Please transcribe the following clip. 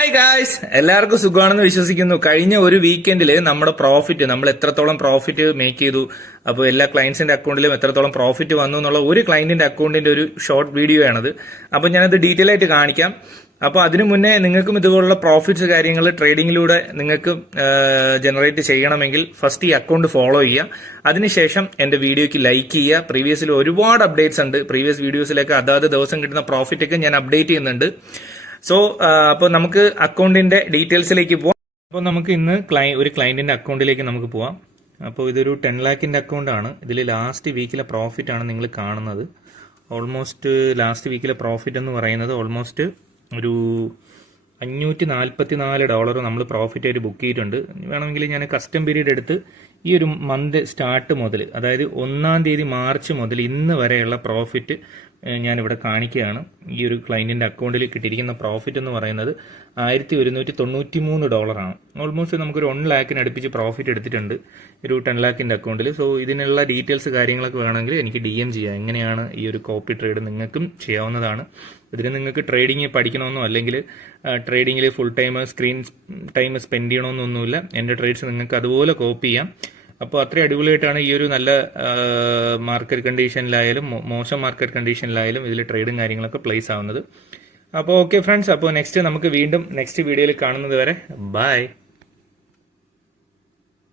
Hi guys, എല്ലാവർക്കും സുഖമാണെന്ന് വിശ്വസിക്കുന്നു. കഴിഞ്ഞ ഒരു വീക്കെൻഡിൽ നമ്മുടെ പ്രോഫിറ്റ് നമ്മൾ എത്രത്തോളം പ്രോഫിറ്റ് മേക്ക് ചെയ്തു, അപ്പോൾ എല്ലാ ക്ലയൻസിന്റെ അക്കൗണ്ടിലും എത്രത്തോളം പ്രോഫിറ്റ് വന്നു എന്നുള്ള ഒരു ക്ലയന്റിന്റെ അക്കൗണ്ടിന്റെ ഒരു ഷോർട്ട് വീഡിയോ ആണത്. അപ്പോൾ ഞാനത് ഡീറ്റെയിൽ ആയിട്ട് കാണിക്കാം. അപ്പോൾ അതിനു മുന്നേ നിങ്ങൾക്കും ഇതുപോലുള്ള പ്രോഫിറ്റ്സ് കാര്യങ്ങൾ ട്രേഡിങ്ങിലൂടെ നിങ്ങൾക്ക് ജനറേറ്റ് ചെയ്യണമെങ്കിൽ ഫസ്റ്റ് ഈ അക്കൗണ്ട് ഫോളോ ചെയ്യുക. അതിനുശേഷം എന്റെ വീഡിയോയ്ക്ക് ലൈക്ക് ചെയ്യുക. പ്രീവിയസിൽ ഒരുപാട് അപ്ഡേറ്റ്സ് ഉണ്ട്. പ്രീവിയസ് വീഡിയോസിലൊക്കെ അതാത് ദിവസം കിട്ടുന്ന പ്രോഫിറ്റ് ഒക്കെ ഞാൻ അപ്ഡേറ്റ് ചെയ്യുന്നുണ്ട്. സോ അപ്പോൾ നമുക്ക് അക്കൗണ്ടിന്റെ ഡീറ്റെയിൽസിലേക്ക് പോവാം. അപ്പോൾ നമുക്ക് ഇന്ന് ഒരു ക്ലയന്റിന്റെ അക്കൗണ്ടിലേക്ക് നമുക്ക് പോവാം. അപ്പോൾ ഇതൊരു 10 lakhന്റെ അക്കൗണ്ട് ആണ്. ഇതിൽ ലാസ്റ്റ് വീക്കിലെ പ്രോഫിറ്റ് ആണ് നിങ്ങൾ കാണുന്നത്. ഓൾമോസ്റ്റ് ലാസ്റ്റ് വീക്കിലെ പ്രോഫിറ്റ് എന്ന് പറയുന്നത് ഓൾമോസ്റ്റ് ഒരു $544 നമ്മൾ പ്രോഫിറ്റ് ആയിട്ട് ബുക്ക് ചെയ്തിട്ടുണ്ട്. വേണമെങ്കിൽ ഞാൻ കസ്റ്റം പീരീഡ് എടുത്ത് ഈ ഒരു മന്ത് സ്റ്റാർട്ട് മുതൽ, അതായത് 1 തീയതി മാർച്ച് മുതൽ ഇന്ന് വരെയുള്ള പ്രോഫിറ്റ് ഞാനിവിടെ കാണിക്കുകയാണ്. ഈ ഒരു ക്ലയന്റിന്റെ അക്കൗണ്ടിൽ കിട്ടിയിരിക്കുന്ന പ്രോഫിറ്റ് എന്ന് പറയുന്നത് $1193 ആണ്. ഓൾമോസ്റ്റ് നമുക്കൊരു 1 lakhന് അടുപ്പിച്ച് പ്രോഫിറ്റ് എടുത്തിട്ടുണ്ട് ഒരു 10 lakhന്റെ അക്കൗണ്ടിൽ. സോ ഇതിനുള്ള ഡീറ്റെയിൽസ് കാര്യങ്ങളൊക്കെ വേണമെങ്കിൽ എനിക്ക് DM ചെയ്യാം. എങ്ങനെയാണ് ഈ ഒരു കോപ്പി ട്രേഡ് നിങ്ങൾക്കും ചെയ്യാവുന്നതാണ്. ഇതിന് നിങ്ങൾക്ക് ട്രേഡിങ് പഠിക്കണമെന്നോ അല്ലെങ്കിൽ ട്രേഡിങ്ങിൽ full time screen time spend ചെയ്യണമെന്നൊന്നുമില്ല. എൻ്റെ ട്രേഡ്സ് നിങ്ങൾക്ക് അതുപോലെ കോപ്പി ചെയ്യാം. അപ്പോൾ അത്രയും അടിപൊളിയായിട്ടാണ് ഈ ഒരു നല്ല മാർക്കറ്റ് കണ്ടീഷനിലായാലും മോശം മാർക്കറ്റ് കണ്ടീഷനിലായാലും ഇതിൽ ട്രേഡും കാര്യങ്ങളൊക്കെ പ്ലേസ് ആവുന്നത്. അപ്പോൾ ഓക്കെ ഫ്രണ്ട്സ്, അപ്പോൾ നമുക്ക് വീണ്ടും നെക്സ്റ്റ് വീഡിയോയിൽ കാണുന്നത് വരെ ബൈ.